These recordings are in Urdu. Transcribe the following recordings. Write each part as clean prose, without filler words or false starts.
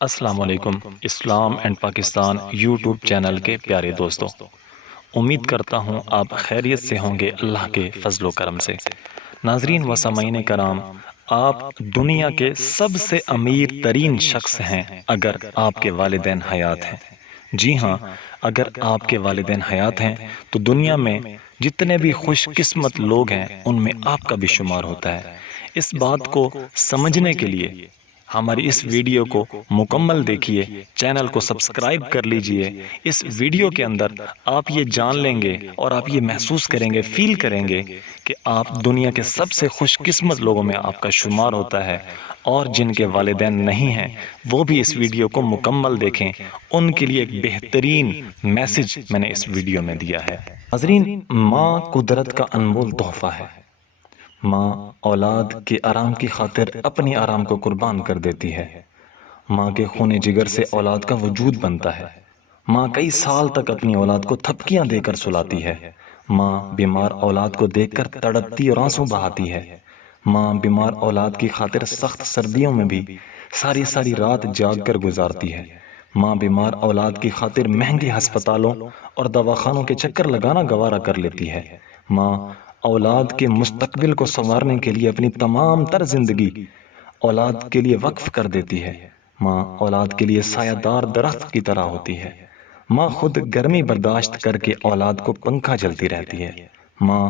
السلام علیکم اسلام اینڈ پاکستان یوٹیوب چینل کے پیارے دوستوں، امید کرتا ہوں آپ خیریت سے ہوں گے اللہ کے فضل و کرم سے۔ ناظرین و سامعین کرام، آپ دنیا کے سب سے امیر ترین شخص ہیں اگر آپ کے والدین حیات ہیں۔ جی ہاں، اگر آپ کے والدین حیات ہیں تو دنیا میں جتنے بھی خوش قسمت لوگ ہیں ان میں آپ کا بھی شمار ہوتا ہے۔ اس بات کو سمجھنے کے لیے ہماری اس ویڈیو کو مکمل دیکھیے، چینل کو سبسکرائب کر لیجئے۔ اس ویڈیو کے اندر آپ یہ جان لیں گے اور آپ یہ محسوس کریں گے، فیل کریں گے کہ آپ دنیا کے سب سے خوش قسمت لوگوں میں آپ کا شمار ہوتا ہے، اور جن کے والدین نہیں ہیں وہ بھی اس ویڈیو کو مکمل دیکھیں۔ ان کے لیے ایک بہترین میسج میں نے اس ویڈیو میں دیا ہے۔ ناظرین، ماں قدرت کا انمول تحفہ ہے۔ ماں اولاد کے آرام کی خاطر اپنی آرام کو قربان کر دیتی ہے۔ ماں کے خون جگر سے اولاد کا وجود بنتا ہے۔ ماں کئی سال تک اپنی اولاد کو تھپکیاں دے کر سلاتی ہے۔ ماں بیمار اولاد کو دیکھ کر تڑپتی اور آنسو بہاتی ہے۔ ماں بیمار اولاد کی خاطر سخت سردیوں میں بھی ساری ساری رات جاگ کر گزارتی ہے۔ ماں بیمار اولاد کی خاطر مہنگے ہسپتالوں اور دواخانوں کے چکر لگانا گوارا کر لیتی ہے۔ ماں اولاد کے مستقبل کو سنوارنے کے لیے اپنی تمام تر زندگی اولاد کے لیے وقف کر دیتی ہے۔ ماں اولاد کے لیے سایہ دار درخت کی طرح ہوتی ہے۔ ماں خود گرمی برداشت کر کے اولاد کو پنکھا جلتی رہتی ہے۔ ماں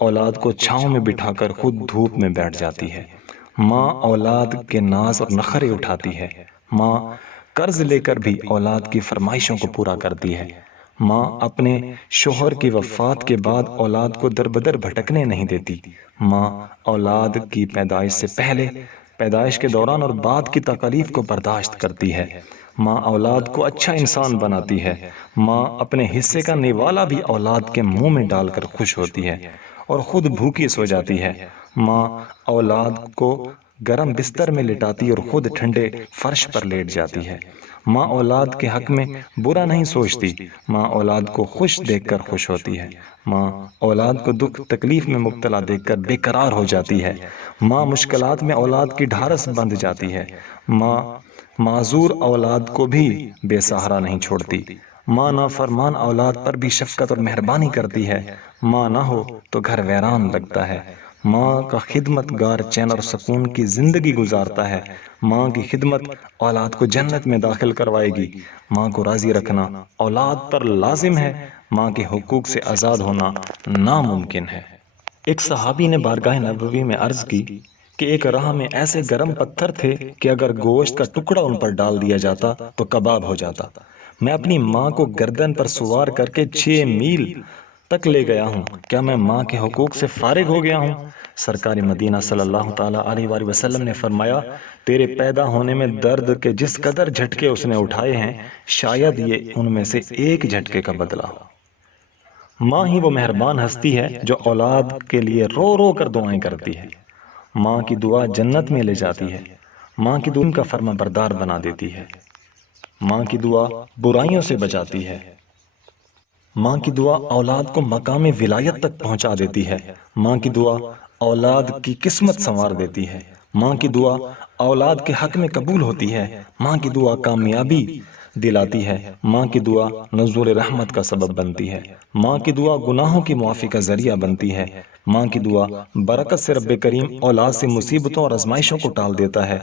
اولاد کو چھاؤں میں بٹھا کر خود دھوپ میں بیٹھ جاتی ہے۔ ماں اولاد کے ناز اور نخرے اٹھاتی ہے۔ ماں قرض لے کر بھی اولاد کی فرمائشوں کو پورا کرتی ہے۔ ماں اپنے شوہر کی وفات کے بعد اولاد کو در بدر بھٹکنے نہیں دیتی۔ ماں اولاد کی پیدائش سے پہلے، پیدائش کے دوران اور بعد کی تکالیف کو برداشت کرتی ہے۔ ماں اولاد کو اچھا انسان بناتی ہے۔ ماں اپنے حصے کا نوالا بھی اولاد کے منہ میں ڈال کر خوش ہوتی ہے اور خود بھوکی سو جاتی ہے۔ ماں اولاد کو گرم بستر میں لٹاتی اور خود ٹھنڈے فرش پر لیٹ جاتی ہے۔ ماں اولاد کے حق میں برا نہیں سوچتی۔ ماں اولاد کو خوش دیکھ کر خوش ہوتی ہے۔ ماں اولاد کو دکھ تکلیف میں مبتلا دیکھ کر بے قرار ہو جاتی ہے۔ ماں مشکلات میں اولاد کی ڈھارس بندھ جاتی ہے۔ ماں معذور اولاد کو بھی بے سہارا نہیں چھوڑتی۔ ماں نافرمان اولاد پر بھی شفقت اور مہربانی کرتی ہے۔ ماں نہ ہو تو گھر ویران لگتا ہے۔ ماں کا خدمت گار چین اور سکون کی زندگی گزارتا ہے۔ ماں کی خدمت اولاد کو جنت میں داخل کروائے گی۔ ماں کو راضی رکھنا اولاد پر لازم ہے۔ ماں کے حقوق سے آزاد ہونا ناممکن ہے۔ ایک صحابی نے بارگاہ نبوی میں عرض کی کہ ایک راہ میں ایسے گرم پتھر تھے کہ اگر گوشت کا ٹکڑا ان پر ڈال دیا جاتا تو کباب ہو جاتا۔ میں اپنی ماں کو گردن پر سوار کر کے 6 میل تک لے گیا ہوں، کیا میں ماں کے حقوق سے فارغ ہو گیا ہوں؟ سرکار مدینہ صلی اللہ تعالیٰ علیہ وآلہ وسلم نے فرمایا، تیرے پیدا ہونے میں درد کے جس قدر جھٹکے اس نے اٹھائے ہیں، شاید یہ ان میں سے ایک جھٹکے کا بدلہ ہو۔ ماں ہی وہ مہربان ہستی ہے جو اولاد کے لیے رو رو کر دعائیں کرتی ہے۔ ماں کی دعا جنت میں لے جاتی ہے۔ ماں کی دعا کا فرما بردار بنا دیتی ہے۔ ماں کی دعا برائیوں سے بچاتی ہے۔ ماں کی دعا اولاد کو مقام ولایت تک پہنچا دیتی ہے۔ ماں کی دعا اولاد کی قسمت سنوار دیتی ہے۔ ماں کی دعا اولاد کے حق میں قبول ہوتی ہے۔ ماں کی دعا کامیابی دلاتی ہے۔ ماں کی دعا نزول رحمت کا سبب بنتی ہے۔ ماں کی دعا گناہوں کی معافی کا ذریعہ بنتی ہے۔ ماں کی دعا برکت سے رب کریم اولاد سے مصیبتوں اور آزمائشوں کو ٹال دیتا ہے۔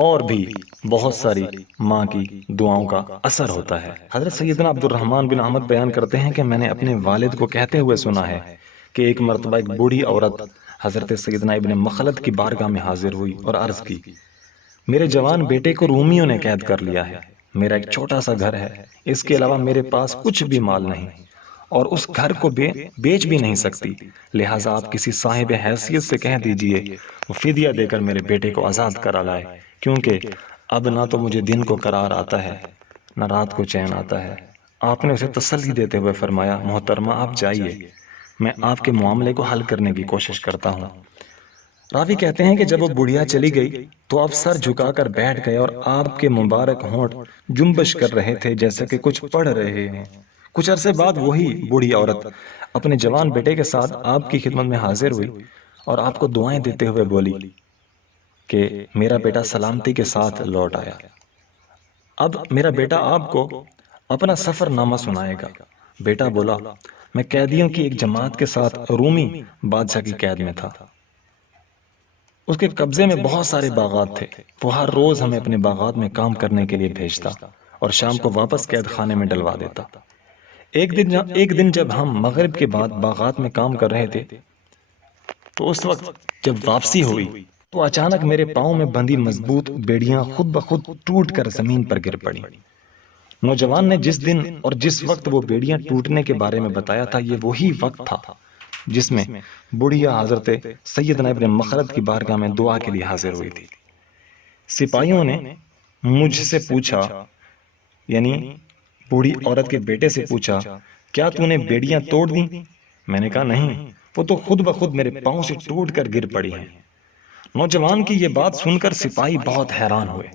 اور بھی بہت ساری ماں کی دعاؤں کا اثر ہوتا ہے۔ حضرت سیدنا عبد الرحمن بن احمد بیان کرتے ہیں کہ میں نے اپنے والد کو کہتے ہوئے سنا ہے کہ ایک مرتبہ ایک بوڑھی عورت حضرت سیدنا ابن مخلد کی بارگاہ میں حاضر ہوئی اور عرض کی، میرے جوان بیٹے کو رومیوں نے قید کر لیا ہے۔ میرا ایک چھوٹا سا گھر ہے، اس کے علاوہ میرے پاس کچھ بھی مال نہیں، اور اس گھر کو بیچ بھی نہیں سکتی، لہٰذا آپ کسی صاحب حیثیت سے کہہ دیجئے وہ فدیہ دے کر میرے بیٹے کو آزاد کرا لائے، کیونکہ اب نہ تو مجھے دن کو قرار آتا ہے نہ رات کو چین آتا ہے۔ آپ نے اسے تسلی دیتے ہوئے فرمایا، محترمہ آپ جائیے، میں آپ کے معاملے کو حل کرنے کی کوشش کرتا ہوں۔ راوی کہتے ہیں کہ جب وہ بڑھیا چلی گئی تو آپ سر جھکا کر بیٹھ گئے اور آپ کے مبارک ہونٹ جنبش کر رہے تھے جیسے کہ کچھ پڑھ رہے ہوں۔ کچھ عرصے بعد وہی بوڑھی عورت اپنے جوان بیٹے کے ساتھ آپ کی خدمت میں حاضر ہوئی اور آپ کو دعائیں دیتے ہوئے بولی کہ میرا بیٹا سلامتی کے ساتھ لوٹ آیا۔ اب میرا بیٹا آپ کو اپنا سفر نامہ سنائے گا۔ بیٹا بولا، میں قیدیوں کی ایک جماعت کے ساتھ رومی بادشاہ کی قید میں تھا۔ اس کے قبضے میں بہت سارے باغات تھے۔ وہ ہر روز ہمیں اپنے باغات میں کام کرنے کے لیے بھیجتا اور شام کو واپس قید خانے میں ڈلوا دیتا۔ ایک دن جب ہم مغرب کے بعد باغات میں کام کر رہے تھے تو اس وقت جب واپسی ہوئی تو اچانک میرے پاؤں میں بندھی مضبوط بیڑیاں خود بخود ٹوٹ کر زمین پر گر پڑی۔ نوجوان نے جس دن اور جس وقت وہ بیڑیاں ٹوٹنے کے بارے میں بتایا تھا، یہ وہی وقت تھا جس میں بڑھیا حضرت سیدنا ابن مخلد کی بارگاہ میں دعا کے لیے حاضر ہوئی تھی۔ سپاہیوں نے مجھ سے پوچھا، یعنی بوڑھی عورت کے بیٹے سے پوچھا، کیا تو نے بیڑیاں توڑ دیں؟ میں نے کہا نہیں، وہ تو خود بخود میرے پاؤں سے ٹوٹ کر گر پڑی ہیں۔ نوجوان کی یہ بات سن کر سپاہی بہت حیران ہوئے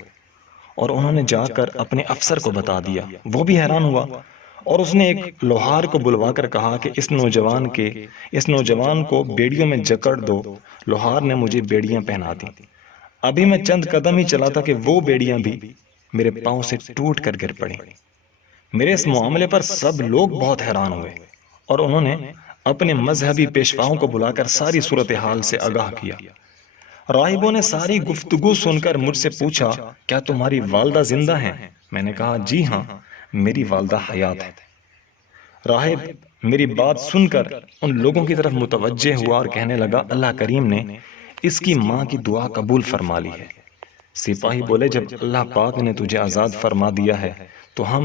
اور انہوں نے جا کر اپنے افسر کو بتا دیا۔ وہ بھی حیران ہوا اور اس نے ایک لوہار کو بلوا کر کہا کہ اس نوجوان کو بیڑیوں میں جکڑ دو۔ لوہار نے مجھے بیڑیاں پہنا دی۔ ابھی میں چند قدم ہی چلا تھا کہ وہ بیڑیاں بھی میرے پاؤں سے ٹوٹ کر گر پڑی۔ میرے اس معاملے پر سب لوگ بہت حیران ہوئے اور انہوں نے اپنے مذہبی پیشواؤں کو بلا کر ساری صورتحال سے آگاہ کیا۔ راہبوں نے ساری گفتگو سن کر مجھ سے پوچھا، کیا تمہاری والدہ زندہ ہیں؟ میں نے کہا جی ہاں، میری والدہ حیات ہے۔ راہب میری بات سن کر ان لوگوں کی طرف متوجہ ہوا اور کہنے لگا، اللہ کریم نے اس کی ماں کی دعا قبول فرما لی ہے۔ سپاہی بولے، جب اللہ پاک نے تجھے آزاد فرما دیا ہے تو ہم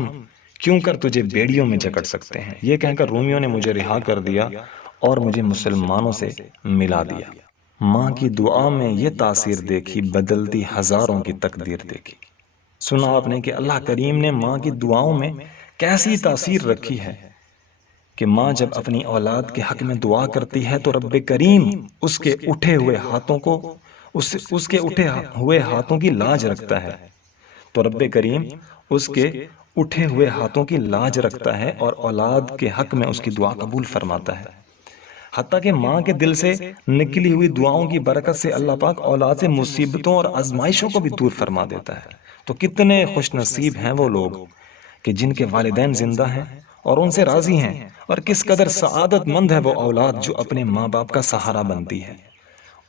کیوں کر تجھے بیڑیوں میں جکڑ سکتے ہیں؟ یہ کہہ کر رومیوں نے مجھے رہا کر دیا اور مجھے مسلمانوں سے ملا دیا۔ ماں کی دعا میں یہ تاثیر دیکھی، بدلتی ہزاروں کی تقدیر دیکھی۔ سنا آپ نے کہ اللہ کریم نے ماں کی دعاؤں میں کیسی تاثیر رکھی ہے کہ ماں جب اپنی اولاد کے حق میں دعا کرتی ہے تو رب کریم اس کے اٹھے ہوئے ہاتھوں کی لاج رکھتا ہے۔ تو رب کریم اس کے اٹھے ہوئے ہاتھوں کی لاج رکھتا ہے اور اولاد کے حق میں اس کی دعا قبول فرماتا ہے۔ حتیٰ کہ ماں کے دل سے نکلی ہوئی دعاؤں کی برکت سے اللہ پاک اولاد سے مصیبتوں اور آزمائشوں کو بھی دور فرما دیتا ہے۔ تو کتنے خوش نصیب ہیں وہ لوگ کہ جن کے والدین زندہ ہیں اور ان سے راضی ہیں، اور کس قدر سعادت مند ہے وہ اولاد جو اپنے ماں باپ کا سہارا بنتی ہے،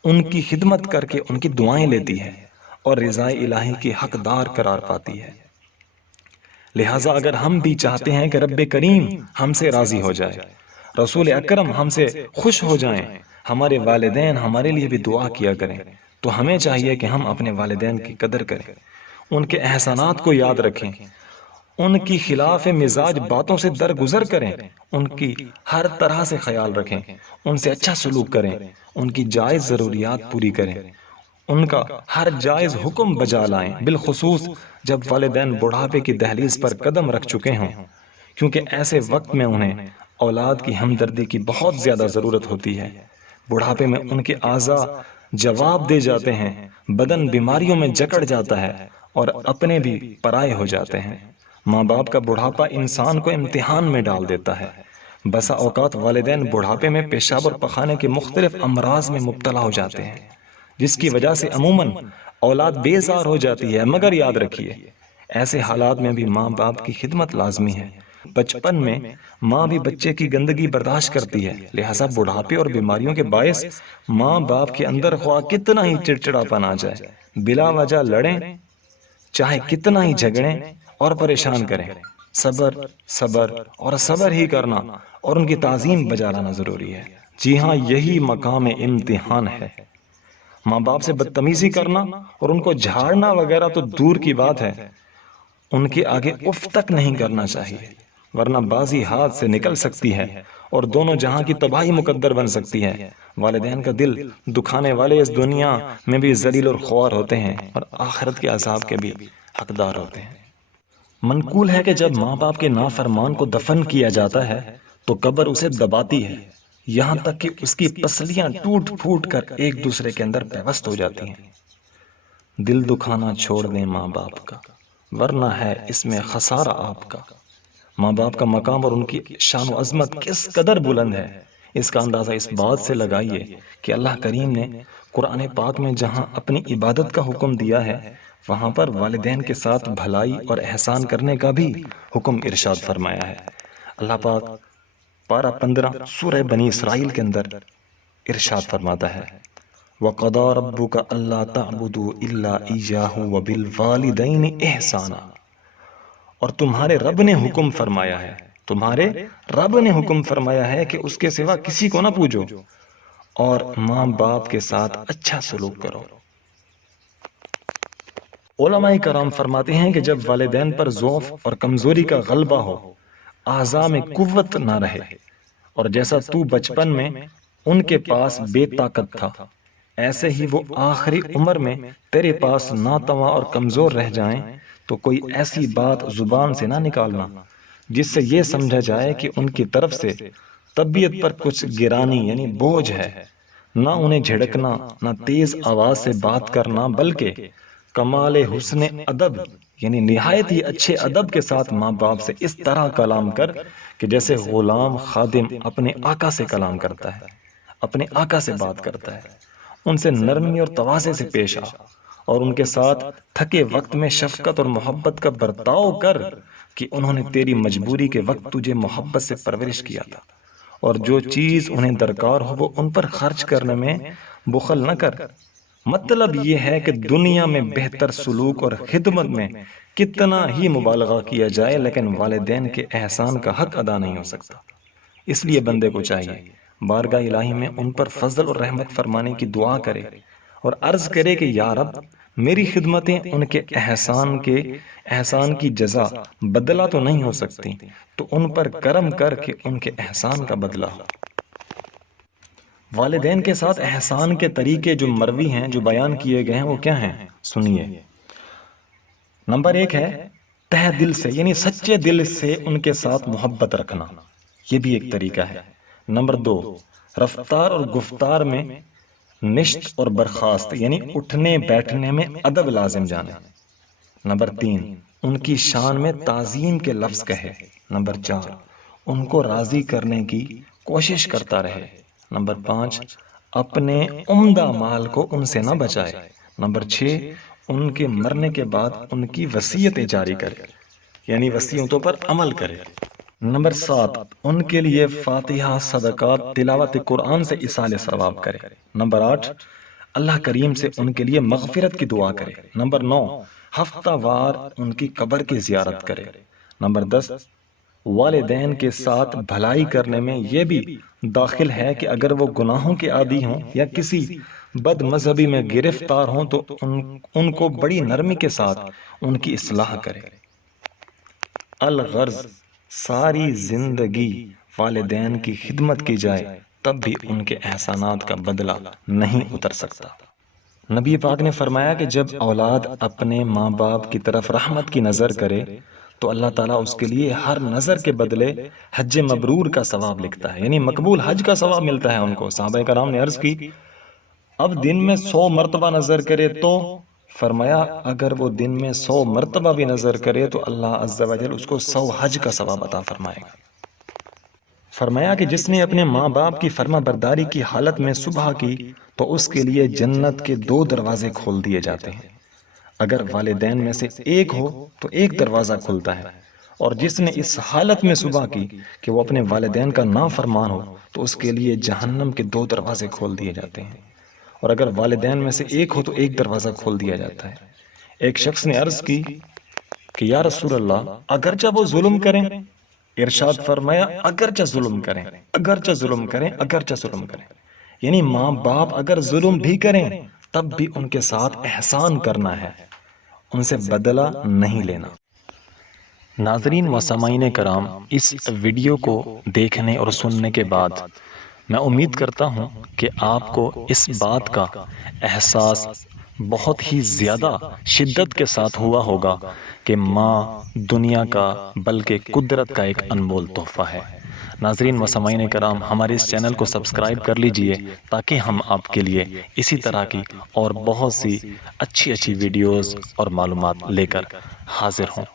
ان کی خدمت کر کے ان کی دعائیں لیتی ہے اور رضا الہی کی حقدار قرار پاتی ہے۔ لہٰذا اگر ہم بھی چاہتے ہیں کہ رب کریم ہم سے راضی ہو جائے، رسول اکرم ہم سے خوش ہو جائیں، ہمارے والدین ہمارے لیے بھی دعا کیا کریں، تو ہمیں چاہیے کہ ہم اپنے والدین کی قدر کریں، ان کے احسانات کو یاد رکھیں، ان کی خلاف مزاج باتوں سے درگزر کریں، ان کی ہر طرح سے خیال رکھیں، ان سے اچھا سلوک کریں، ان کی جائز ضروریات پوری کریں، ان کا ہر جائز حکم بجا لائیں، بالخصوص جب والدین بڑھاپے کی دہلیز پر قدم رکھ چکے ہوں، کیونکہ ایسے وقت میں انہیں اولاد کی ہمدردی کی بہت زیادہ ضرورت ہوتی ہے۔ بڑھاپے میں ان کے اعضاء جواب دے جاتے ہیں، بدن بیماریوں میں جکڑ جاتا ہے اور اپنے بھی پرائے ہو جاتے ہیں۔ ماں باپ کا بڑھاپا انسان کو امتحان میں ڈال دیتا ہے۔ بسا اوقات والدین بڑھاپے میں پیشاب اور پخانے کے مختلف امراض میں مبتلا ہو جاتے ہیں، جس کی وجہ سے عموماً اولاد بیزار ہو جاتی ہے۔ مگر یاد رکھیے، ایسے حالات میں بھی ماں باپ کی خدمت لازمی ہے۔ بچپن میں ماں بھی بچے کی گندگی برداشت کرتی ہے، لہٰذا بڑھاپے اور بیماریوں کے باعث ماں باپ کے اندر خواہ کتنا ہی چڑچڑاپن آ جائے، بلا وجہ لڑیں، چاہے کتنا ہی جھگڑیں اور پریشان کریں، صبر صبر اور صبر ہی کرنا اور ان کی تعظیم بجا لانا ضروری ہے۔ جی ہاں، یہی مقام امتحان ہے۔ ماں باپ سے بدتمیزی کرنا اور ان کو جھاڑنا وغیرہ تو دور کی بات ہے، ان کے آگے اف تک نہیں کرنا چاہیے، ورنہ بازی ہاتھ سے نکل سکتی ہے اور دونوں جہاں کی تباہی مقدر بن سکتی ہے۔ والدین کا دل دکھانے والے اس دنیا میں بھی ذلیل اور خوار ہوتے ہیں اور آخرت کے عذاب کے بھی حقدار ہوتے ہیں۔ منقول ہے کہ جب ماں باپ کے نافرمان کو دفن کیا جاتا ہے تو قبر اسے دباتی ہے، یہاں تک کہ اس کی پسلیاں ٹوٹ پھوٹ کر ایک دوسرے کے اندر پیوست ہو جاتی ہیں۔ دل دکھانا چھوڑ دیں ماں باپ کا، ورنہ ہے اس میں خسارہ آپ کا۔ ماں باپ کا مقام اور ان کی شان و عظمت کس قدر بلند ہے، اس کا اندازہ اس بات سے لگائیے کہ اللہ کریم نے قرآن پاک میں جہاں اپنی عبادت کا حکم دیا ہے وہاں پر والدین کے ساتھ بھلائی اور احسان کرنے کا بھی حکم ارشاد فرمایا ہے۔ اللہ پاک پارہ 15 سورہ بنی اسرائیل کے اندر ارشاد فرماتا ہے وَقَضَى رَبُّكَ أَلَّا تَعْبُدُوا إِلَّا إِيَّاهُ وَبِالْوَالِدَيْنِ إِحْسَانًا، اور تمہارے رب نے حکم فرمایا ہے، تمہارے رب نے حکم فرمایا ہے کہ اس کے سوا کسی کو نہ پوجو اور ماں باپ کے ساتھ اچھا سلوک کرو۔ علماء کرام فرماتے ہیں کہ جب والدین پر ضعف اور کمزوری کا غلبہ ہو، اعضاء میں قوت نہ رہے، اور جیسا تو بچپن میں ان کے پاس بے طاقت تھا، ایسے ہی وہ آخری عمر میں تیرے پاس ناتواں اور کمزور رہ جائیں، تو کوئی ایسی بات زبان سے نہ نکالنا جس سے یہ سمجھا جائے کہ ان کی طرف سے طبیعت پر کچھ گرانی یعنی بوجھ ہے۔ نہ انہیں جھڑکنا، نہ تیز آواز سے بات کرنا، بلکہ کمال حسن ادب یعنی نہایت ہی اچھے ادب کے ساتھ ماں باپ سے اس طرح کلام کر کہ جیسے غلام خادم اپنے آقا سے کلام کرتا ہے، اپنے آقا سے بات کرتا ہے۔ ان سے نرمی اور تواضع سے پیش آ، اور ان کے ساتھ تھکے وقت میں شفقت اور محبت کا برتاؤ کر کہ انہوں نے تیری مجبوری کے وقت تجھے محبت سے پرورش کیا تھا، اور جو چیز انہیں درکار ہو وہ ان پر خرچ کرنے میں بخل نہ کر۔ مطلب یہ ہے کہ دنیا میں بہتر سلوک اور خدمت میں کتنا ہی مبالغہ کیا جائے لیکن والدین کے احسان کا حق ادا نہیں ہو سکتا۔ اس لیے بندے کو چاہیے بارگاہ الہی میں ان پر فضل اور رحمت فرمانے کی دعا کرے اور عرض کرے کہ یا رب، میری خدمتیں ان کے احسان کی جزا بدلہ تو نہیں ہو سکتی، تو ان پر کرم کر کے ان کے احسان کا بدلہ ہو۔ والدین کے ساتھ احسان کے طریقے جو مروی ہیں، جو بیان کیے گئے ہیں، وہ کیا ہیں؟ سنیے۔ نمبر 1 ہے تہ دل سے یعنی سچے دل سے ان کے ساتھ محبت رکھنا، یہ بھی ایک طریقہ ہے۔ نمبر 2 رفتار اور گفتار میں نشت اور برخاست یعنی اٹھنے بیٹھنے میں ادب لازم جانے۔ نمبر 3 ان کی شان میں تعظیم کے لفظ کہے۔ نمبر 4 ان کو راضی کرنے کی کوشش کرتا رہے۔ نمبر 5 اپنے عمدہ مال کو ان سے نہ بچائے۔ نمبر 6 ان کے مرنے کے بعد ان کی وصیتیں جاری کرے یعنی وصیتوں پر عمل کرے۔ نمبر 7 ان کے لیے فاتحہ، صدقات، تلاوت قرآن سے ایصال ثواب کرے۔ نمبر 8 اللہ کریم سے ان کے لیے مغفرت کی دعا کرے۔ نمبر 9 ہفتہ وار ان کی قبر کی زیارت کرے۔ نمبر 10 والدین کے ساتھ بھلائی کرنے میں یہ بھی داخل ہے کہ اگر وہ گناہوں کے عادی ہوں یا کسی بد مذہبی میں گرفتار ہوں تو ان کو بڑی نرمی کے ساتھ ان کی اصلاح کرے۔ الغرض ساری زندگی والدین کی خدمت کی جائے تب بھی ان کے احسانات کا بدلہ نہیں اتر سکتا۔ نبی پاک نے فرمایا کہ جب اولاد اپنے ماں باپ کی طرف رحمت کی نظر کرے تو اللہ تعالیٰ اس کے لیے ہر نظر کے بدلے حج مبرور کا ثواب لکھتا ہے، یعنی مقبول حج کا ثواب ملتا ہے ان کو۔ صحابہ کرام نے عرض کی اب دن میں 100 مرتبہ نظر کرے تو؟ فرمایا اگر وہ دن میں 100 مرتبہ بھی نظر کرے تو اللہ عز و جل اس کو 100 حج کا ثواب عطا فرمائے گا۔ فرمایا کہ جس نے اپنے ماں باپ کی فرما برداری کی حالت میں صبح کی تو اس کے لیے جنت کے 2 دروازے کھول دیے جاتے ہیں، اگر والدین میں سے ایک ہو تو ایک دروازہ کھلتا ہے، اور جس نے اس حالت میں صبح کی کہ وہ اپنے والدین کا نافرمان ہو تو اس کے لیے جہنم کے 2 دروازے کھول دیے جاتے ہیں، اور اگر والدین میں سے ایک ہو تو ایک دروازہ کھول دیا جاتا ہے۔ ایک شخص نے عرض کی کہ یا رسول اللہ اگرچہ وہ ظلم کریں؟ ارشاد فرمایا اگرچہ ظلم کریں، اگرچہ ظلم کریں، اگرچہ ظلم کریں، یعنی ماں باپ اگر ظلم بھی کریں تب بھی ان کے ساتھ احسان کرنا ہے، ان سے بدلہ نہیں لینا۔ ناظرین و سامعین کرام، اس ویڈیو کو دیکھنے اور سننے کے بعد میں امید کرتا ہوں کہ آپ کو اس بات کا احساس بہت ہی زیادہ شدت کے ساتھ ہوا ہوگا کہ ماں دنیا کا بلکہ قدرت کا ایک انمول تحفہ ہے۔ ناظرین و سامعین کرام، ہمارے اس چینل کو سبسکرائب کر لیجئے تاکہ ہم آپ کے لیے اسی طرح کی اور بہت سی اچھی ویڈیوز اور معلومات لے کر حاضر ہوں۔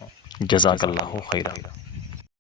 جزاک اللہ خیرہ۔